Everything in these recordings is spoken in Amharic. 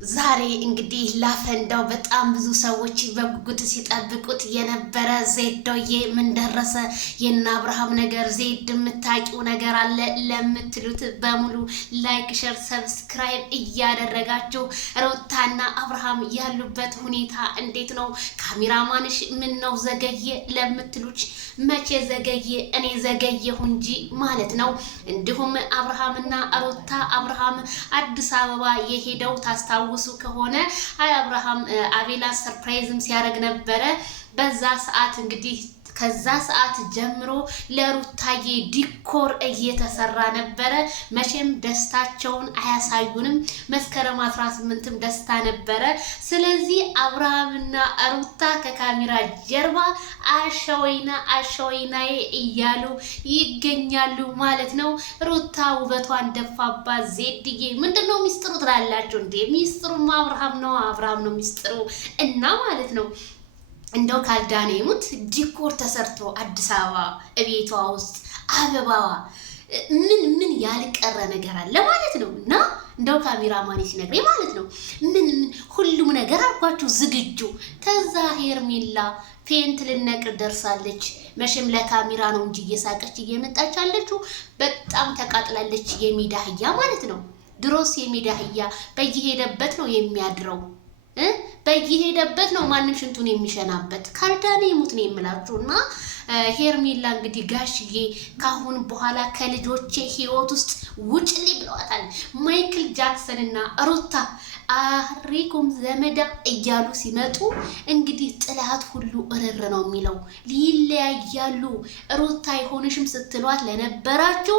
ዛሬ እንግዲህ ላፈንዳው በጣም ብዙ ሰዎች በጉጉት ሲጠብቁት የነበረ ዜዶዬ ምን ደረሰ? የና አብርሃም ነገር ዜድ የምታውቂው ነገር አለ ለምትሉት በሙሉ ላይክ፣ ሼር፣ ሰብስክራይብ እያደረጋችሁ ሩታና አብርሃም ያሉበት ሁኔታ እንዴት ነው? ካሜራማንሽ ምን ነው ዘገየ ለምትሉት መቼ ዘገየ? እኔ ዘገየሁ እንጂ ማለት ነው። እንዲሁም አብርሃምና ሩታ አብርሃም አዲስ አበባ የሄደው ታስታውሱ ከሆነ አብርሃም አቤላ ሰርፕራይዝም ሲያደርግ ነበረ። በዛ ሰዓት እንግዲህ ከዛ ሰዓት ጀምሮ ለሩታዬ ዲኮር እየተሰራ ነበረ። መቼም ደስታቸውን አያሳዩንም። መስከረም 18ም ደስታ ነበረ። ስለዚህ አብርሃምና ሩታ ከካሜራ ጀርባ አሸወይናዬ እያሉ ይገኛሉ ማለት ነው። ሩታ ውበቷን ደፋባት። ዜድዬ ምንድነው ሚስጥሩ ትላላችሁ እንዴ? ሚስጥሩማ አብርሃም ነው ሚስጥሩ እና ማለት ነው። እንደው ካልዳነ ይሙት ዲኮር ተሰርቶ አዲስ አበባ እቤቷ ውስጥ አበባዋ ምን ያልቀረ ነገር አለ ማለት ነው። እና እንደው ካሜራማን ሲነግረኝ ማለት ነው ምን ሁሉም ነገር አልኳችሁ ዝግጁ። ከዛ ሄርሜላ ፔንት ልነቅር ደርሳለች። መቼም ለካሜራ ነው እንጂ እየሳቀች እየመጣች አለችው። በጣም ተቃጥላለች። የሜዳ አህያ ማለት ነው። ድሮስ የሜዳ አህያ በየሄደበት ነው የሚያድረው። በየሄደበት ነው ማንም ሽንቱን የሚሸናበት። ካልዳነ ይሙት ነው የምላችሁና ሄርሜላ እንግዲህ ጋሽዬ ካሁን በኋላ ከልጆቼ ህይወት ውስጥ ውጭልኝ ብለዋታል። ማይክል ጃክሰን እና ሩታ አሪኩም ዘመዳ እያሉ ሲመጡ እንግዲህ ጥላት ሁሉ እርር ነው የሚለው። ሊለያያሉ። ሩታ አይሆንሽም ስትሏት ለነበራችሁ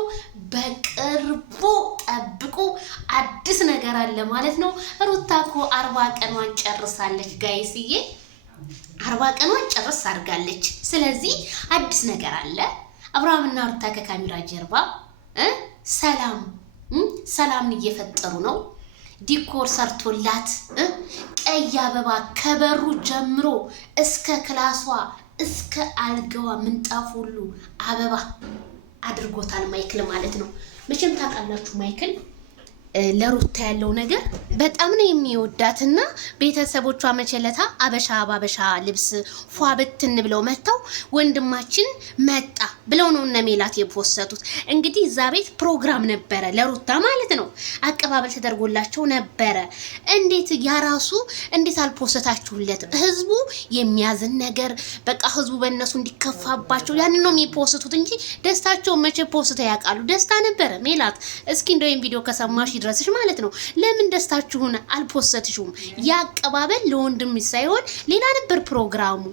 በቅርቡ ጠብቁ፣ አዲስ ነገር አለ ማለት ነው። ሩታ እኮ 40 ቀኗን ጨርሳለች ጋይስዬ፣ 40 ቀኗን ጨርስ አድርጋለች። ስለዚህ አዲስ ነገር አለ። አብርሃምና ሩታ ከካሜራ ጀርባ ሰላምን እየፈጠሩ ነው። ዲኮር ሰርቶላት ቀይ አበባ ከበሩ ጀምሮ እስከ ክላሷ እስከ አልጋዋ ምንጣፍ ሁሉ አበባ አድርጎታል ማይክል ማለት ነው። መቼም ታውቃላችሁ ማይክል ለሩታ ያለው ነገር በጣም ነው የሚወዳትና ቤተሰቦቿ መቸለታ አበሻ ልብስ ፏ ብትን ብለው መተው ወንድማችን መጣ ብለው ነው እነ ሜላት የፖሰቱት። እንግዲህ እዛ ቤት ፕሮግራም ነበረ ለሩታ ማለት ነው። አቀባበል ተደርጎላቸው ነበረ። እንዴት ያራሱ እንዴት አልፖሰታችሁለት? ህዝቡ የሚያዝን ነገር በቃ ህዝቡ በእነሱ እንዲከፋባቸው ያንን ነው የሚፖስቱት እንጂ ደስታቸው መቼ ፖስተው ያውቃሉ? ደስታ ነበረ ሜላት። እስኪ እንደው ቪዲዮ ከሰማሽ ድረስሽ ማለት ነው ለምን ደስታችሁን አልፖሰትሽም? ያቀባበል ለወንድም ሳይሆን ሌላ ነበር ፕሮግራሙ።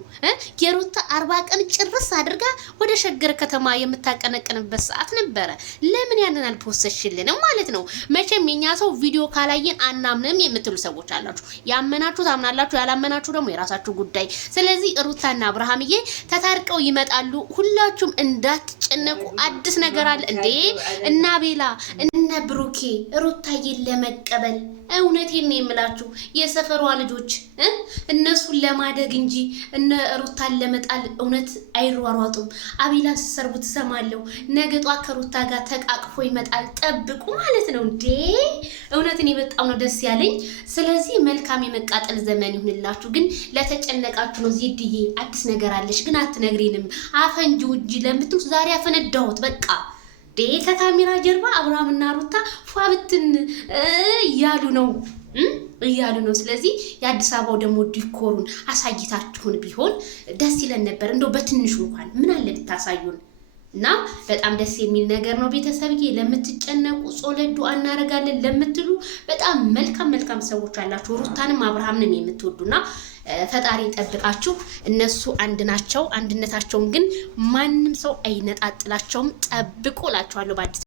የሩታ 40 ቀን ጭርስ አድርጋ ወደ ሸገር ከተማ የምታቀነቅንበት ሰዓት ነበረ። ለምን ያንን አልፖሰትሽልንም ማለት ነው? መቼም የኛ ሰው ቪዲዮ ካላየን አናምንም የምትሉ ሰዎች አላችሁ። ያመናችሁ ታምናላችሁ፣ ያላመናችሁ ደግሞ የራሳችሁ ጉዳይ። ስለዚህ ሩታና አብርሃምዬ ተታርቀው ይመጣሉ። ሁላችሁም እንዳትጨነቁ። አዲስ ነገር አለ እንዴ እና ቤላ እነ ብሩኬ ሩታዬን ለመቀበል እውነቴን ነው የምላችሁ የሰፈሯ ልጆች እነሱን ለማደግ እንጂ እነ ሩታን ለመጣል እውነት አይሯሯጡም። አቤላ ሲሰርቡ ትሰማለሁ። ነገጧ ከሩታ ጋር ተቃቅፎ ይመጣል። ጠብቁ ማለት ነው እንዴ። እውነት እኔ በጣም ነው ደስ ያለኝ። ስለዚህ መልካም የመቃጠል ዘመን ይሁንላችሁ። ግን ለተጨነቃችሁ ነው ዜድዬ አዲስ ነገር አለሽ ግን አትነግሪንም አፈንጂው እጅ ለምትሉ ዛሬ አፈነዳሁት በቃ። ከካሜራ ጀርባ አብርሃምና ሩታ ፏብትን እያሉ ነው። ስለዚህ የአዲስ አበባው ደግሞ ዲኮሩን አሳይታችሁን ቢሆን ደስ ይለን ነበር። እንደው በትንሹ እንኳን ምን አለ ብታሳዩን እና በጣም ደስ የሚል ነገር ነው። ቤተሰብዬ ለምትጨነቁ ጾለዱ እናረጋለን ለምትሉ በጣም መልካም ሰዎች አላችሁ። ሩታንም አብርሃምንም የምትወዱና ፈጣሪ ጠብቃችሁ። እነሱ አንድ ናቸው። አንድነታቸውን ግን ማንም ሰው አይነጣጥላቸውም። ጠብቁ እላችኋለሁ።